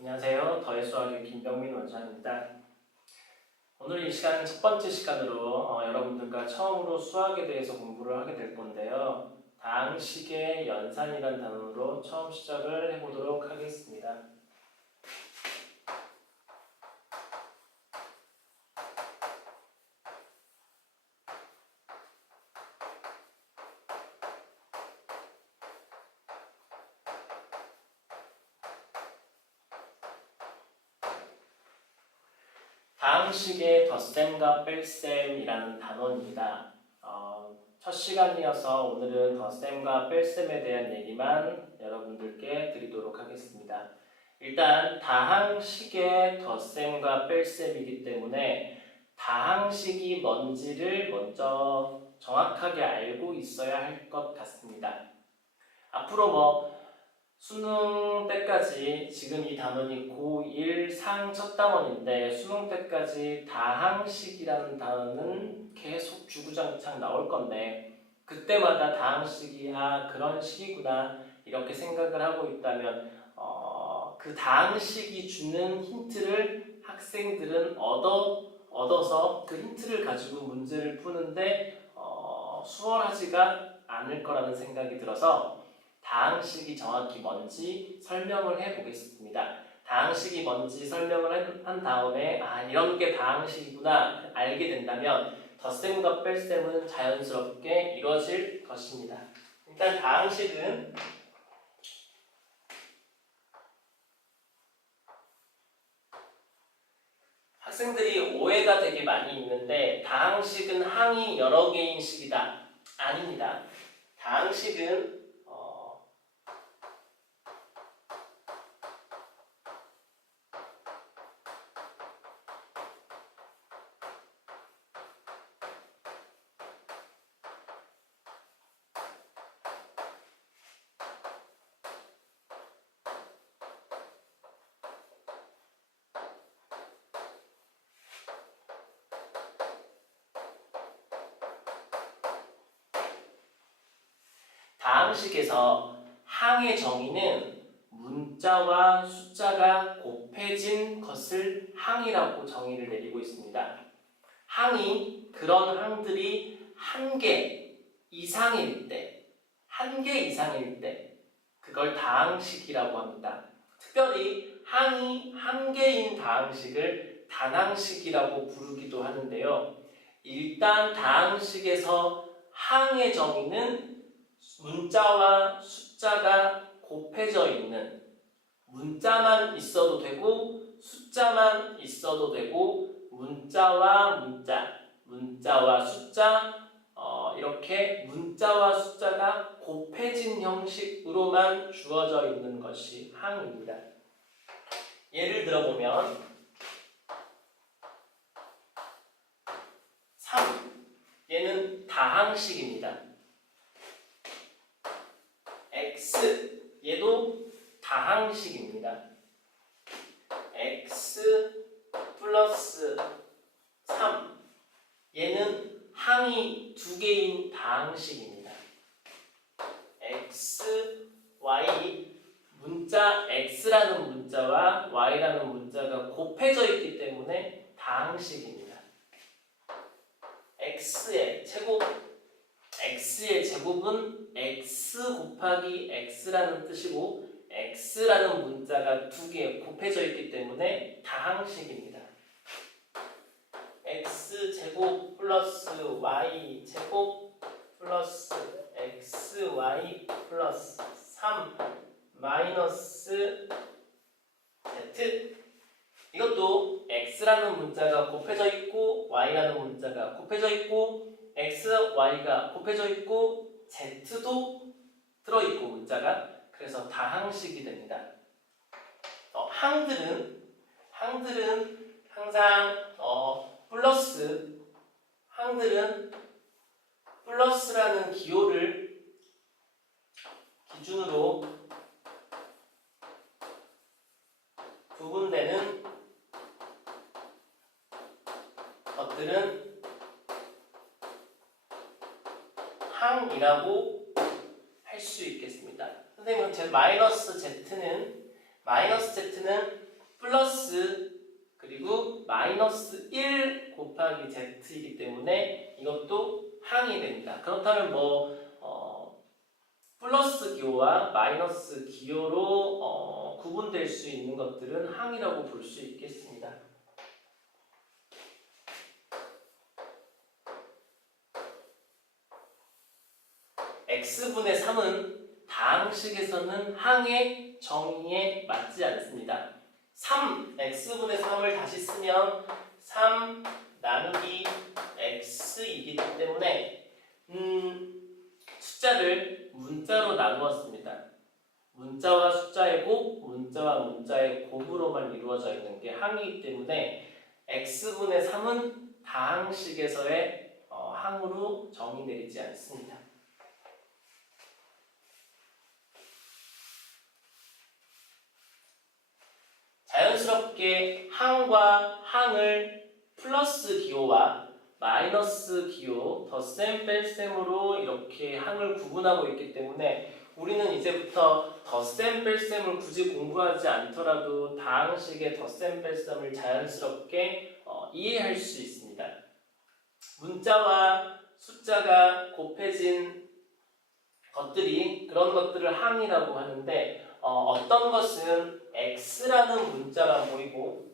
안녕하세요. 더의 수학의 김병민 원장입니다. 오늘 이 시간은 첫 번째 시간으로 여러분들과 처음으로 수학에 대해서 공부를 하게 될 건데요. 다항식의 연산이라는 단어로 처음 시작을 해보도록 하겠습니다. 다항식의 덧셈과 뺄셈이라는 단원입니다. 첫 시간이어서 오늘은 덧셈과 뺄셈에 대한 얘기만 여러분들께 드리도록 하겠습니다. 일단 다항식의 덧셈과 뺄셈이기 때문에 다항식이 뭔지를 먼저 정확하게 알고 있어야 할 것 같습니다. 앞으로 수능 때까지 지금 이 단원이 고1 상 첫 단원인데 수능 때까지 다항식이라는 단어는 계속 주구장창 나올 건데 그때마다 다항식이 그런 식이구나 이렇게 생각을 하고 있다면 그 다항식이 주는 힌트를 학생들은 얻어서 그 힌트를 가지고 문제를 푸는데 수월하지가 않을 거라는 생각이 들어서 다항식이 정확히 뭔지 설명을 해보겠습니다. 다항식이 뭔지 설명을 한 다음에 이런 게 다항식이구나 알게 된다면 덧셈과 뺄셈은 자연스럽게 이루어질 것입니다. 일단 다항식은 학생들이 오해가 되게 많이 있는데 다항식은 항이 여러 개인 식이다. 아닙니다. 다항식은 다항식에서 항의 정의는 문자와 숫자가 곱해진 것을 항이라고 정의를 내리고 있습니다. 항이 그런 항들이 한 개 이상일 때 그걸 다항식이라고 합니다. 특별히 항이 한 개인 다항식을 단항식이라고 부르기도 하는데요. 일단 다항식에서 항의 정의는 문자와 숫자가 곱해져 있는 문자만 있어도 되고 숫자만 있어도 되고 문자와 숫자 이렇게 문자와 숫자가 곱해진 형식으로만 주어져 있는 것이 항입니다. 예를 들어보면 3 얘는 다항식입니다. x 얘도 다항식입니다. x 플러스 3 얘는 항이 두 개인 다항식입니다. x, y 문자 x라는 문자와 y라는 문자가 곱해져 있기 때문에 다항식입니다. x의 제곱은 x 곱하기 x라는 뜻이고 x라는 문자가 두 개 곱해져 있기 때문에 다항식입니다. x제곱 플러스 y제곱 플러스 xy 플러스 3 마이너스 z 이것도 x라는 문자가 곱해져 있고 y라는 문자가 곱해져 있고 x, y가 곱해져 있고 z도 들어있고 문자가 그래서 다항식이 됩니다. 항들은 항상 항들은 플러스라는 기호를 기준으로 구분되는 것들은 항이라고 할 수 있겠습니다. 선생님은 마이너스 z는 플러스 그리고 마이너스 1 곱하기 z이기 때문에 이것도 항이 됩니다. 그렇다면 플러스 기호와 마이너스 기호로 구분될 수 있는 것들은 항이라고 볼 수 있겠습니다. x분의 3은 다항식에서는 항의 정의에 맞지 않습니다. x분의 3을 다시 쓰면 3 나누기 x이기 때문에 숫자를 문자로 나누었습니다. 문자와 숫자의 곱, 문자와 문자의 곱으로만 이루어져 있는 게 항이기 때문에 x분의 3은 다항식에서의 항으로 정의 내리지 않습니다. 자연스럽게 항과 항을 플러스 기호와 마이너스 기호, 덧셈 뺄셈으로 이렇게 항을 구분하고 있기 때문에 우리는 이제부터 덧셈 뺄셈을 굳이 공부하지 않더라도 다항식의 덧셈 뺄셈을 자연스럽게 이해할 수 있습니다. 문자와 숫자가 곱해진 것들이 그런 것들을 항이라고 하는데 어떤 것은 x라는 문자만 보이고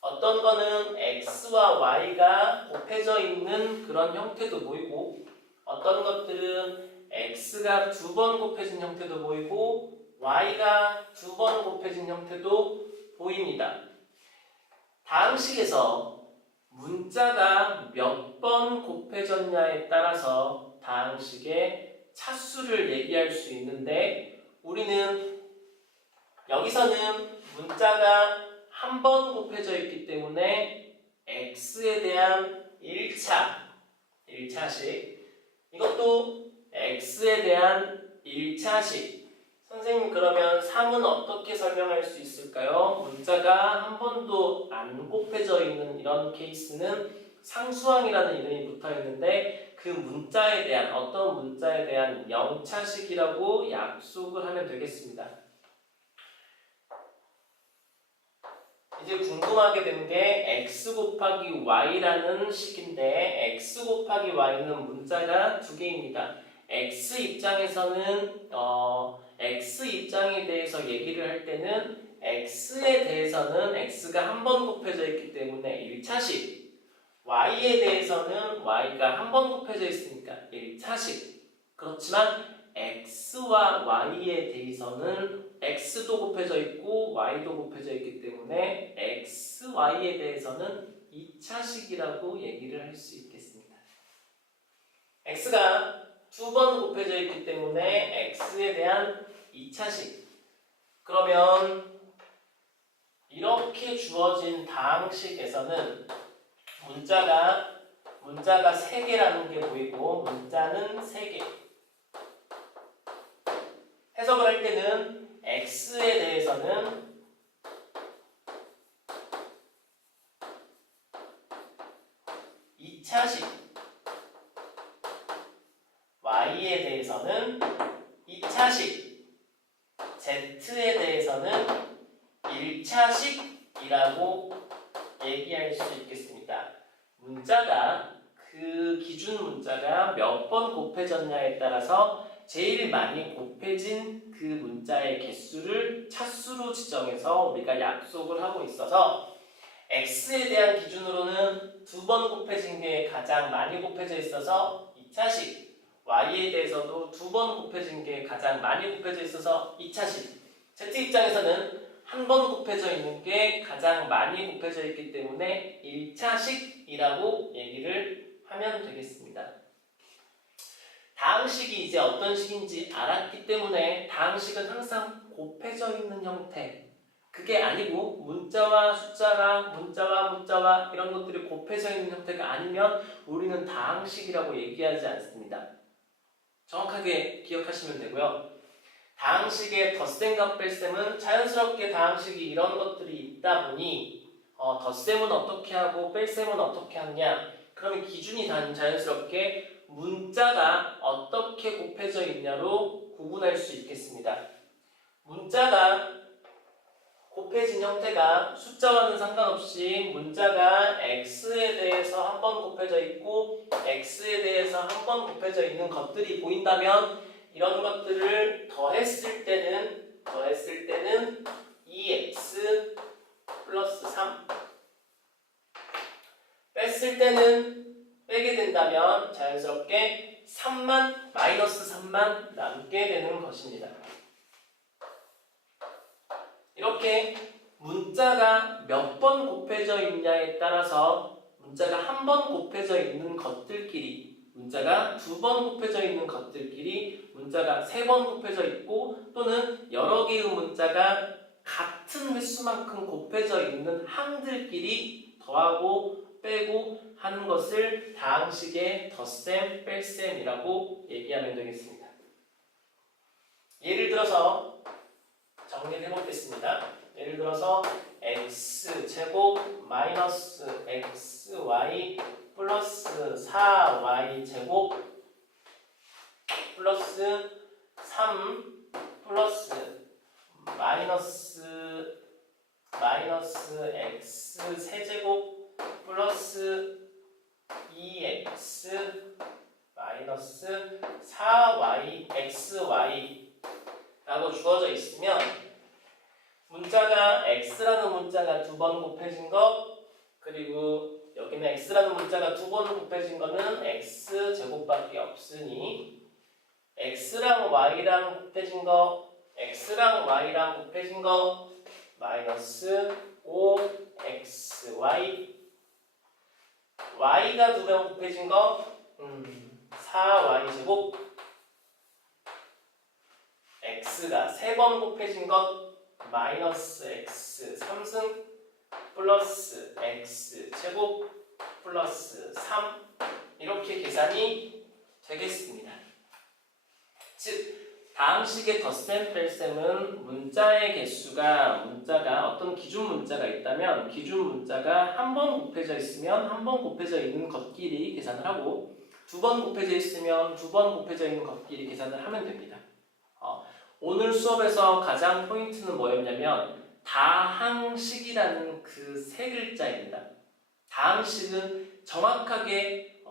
어떤 거는 x와 y가 곱해져 있는 그런 형태도 보이고 어떤 것들은 x가 2번 곱해진 형태도 보이고 y가 2번 곱해진 형태도 보입니다. 다항식에서 문자가 몇 번 곱해졌냐에 따라서 다항식의 차수를 얘기할 수 있는데 우리는 여기서는 문자가 한 번 곱해져 있기 때문에 x에 대한 1차식 이것도 x에 대한 1차식 선생님 그러면 3은 어떻게 설명할 수 있을까요? 문자가 한 번도 안 곱해져 있는 이런 케이스는 상수항이라는 이름이 붙어 있는데 그 문자에 대한 어떤 문자에 대한 0차식이라고 약속을 하면 되겠습니다. 이제 궁금하게 된 게 x 곱하기 y라는 식인데 x 곱하기 y는 문자가 두 개입니다. x 입장에서는 x 입장에 대해서 얘기를 할 때는 x에 대해서는 x가 한 번 곱해져 있기 때문에 1차식 y에 대해서는 y가 한 번 곱해져 있으니까 1차식 그렇지만 x와 y에 대해서는 x도 곱해져 있고 y도 곱해져 있기 때문에 x, y에 대해서는 2차식이라고 얘기를 할 수 있겠습니다. x가 2번 곱해져 있기 때문에 x에 대한 2차식 그러면 이렇게 주어진 다항식에서는 문자가 3개라는 게 보이고 문자는 3개 해석을 할 때는 x에 대해서는 (2차식) y에 대해서는 (2차식) z에 대해서는 (1차식)이라고 얘기할 수 있겠습니다. 문자가 그 기준 문자가 몇 번 곱해졌냐에 따라서 제일 많이 곱해진 그 문자의 개수를 차수로 지정해서 우리가 약속을 하고 있어서 x에 대한 기준으로는 2번 곱해진 게 가장 많이 곱해져 있어서 2차식 y에 대해서도 2번 곱해진 게 가장 많이 곱해져 있어서 2차식 z 입장에서는 한 번 곱해져 있는 게 가장 많이 곱해져 있기 때문에 1차식이라고 얘기를 하면 되겠습니다. 다항식이 이제 어떤 식인지 알았기 때문에 다항식은 항상 곱해져 있는 형태 그게 아니고 문자와 숫자가 문자와 이런 것들이 곱해져 있는 형태가 아니면 우리는 다항식이라고 얘기하지 않습니다. 정확하게 기억하시면 되고요. 다항식의 덧셈과 뺄셈은 자연스럽게 다항식이 이런 것들이 있다 보니 덧셈은 어떻게 하고 뺄셈은 어떻게 하느냐 그러면 기준이 자연스럽게 문자가 어떻게 곱해져 있냐로 구분할 수 있겠습니다. 문자가 곱해진 형태가 숫자와는 상관없이 문자가 x에 대해서 한 번 곱해져 있고 x에 대해서 한 번 곱해져 있는 것들이 보인다면 이런 것들을 더했을 때는 2x 플러스 3 뺐을 때는 빼게 된다면 자연스럽게 마이너스 3만 남게 되는 것입니다. 이렇게 문자가 몇 번 곱해져 있냐에 따라서 문자가 한 번 곱해져 있는 것들끼리, 문자가 두 번 곱해져 있는 것들끼리, 문자가 세 번 곱해져 있고 또는 여러 개의 문자가 같은 횟수만큼 곱해져 있는 항들끼리 더하고 빼고 하는 것을 다항식의 덧셈, 뺄셈이라고 얘기하면 되겠습니다. 예를 들어서 정리를 해보겠습니다. 예를 들어서 x제곱 마이너스 xy 플러스 4y제곱 플러스 3 플러스 마이너스 x 세제곱 플러스 2x 마이너스 4y xy 라고 주어져 있으면 문자가 x라는 문자가 두 번 곱해진 것, 그리고 여기는 x라는 문자가 두 번 곱해진 거는 x제곱밖에 없으니 x랑 y랑 곱해진 거 마이너스 5xy, y가 두 번 곱해진 거 4y제곱, x가 세 번 곱해진 것 마이너스 x 3승 플러스 x 제곱 플러스 3 이렇게 계산이 되겠습니다. 즉 다항식의 덧셈 뺄셈은 문자의 개수가 어떤 기준 문자가 있다면 기준 문자가 한 번 곱해져 있으면 한 번 곱해져 있는 것끼리 계산을 하고 두 번 곱해져 있으면 두 번 곱해져 있는 것끼리 계산을 하면 됩니다. 오늘 수업에서 가장 포인트는 뭐였냐면 다항식이라는 그 세 글자입니다. 다항식은 정확하게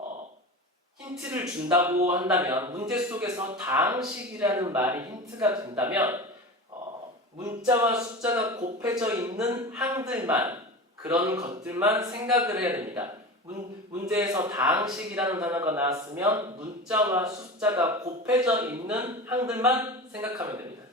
힌트를 준다고 한다면, 문제 속에서 다항식이라는 말이 힌트가 된다면 문자와 숫자가 곱해져 있는 항들만, 그런 것들만 생각을 해야 됩니다. 문제에서 다항식이라는 단어가 나왔으면 문자와 숫자가 곱해져 있는 항들만 생각하면 됩니다.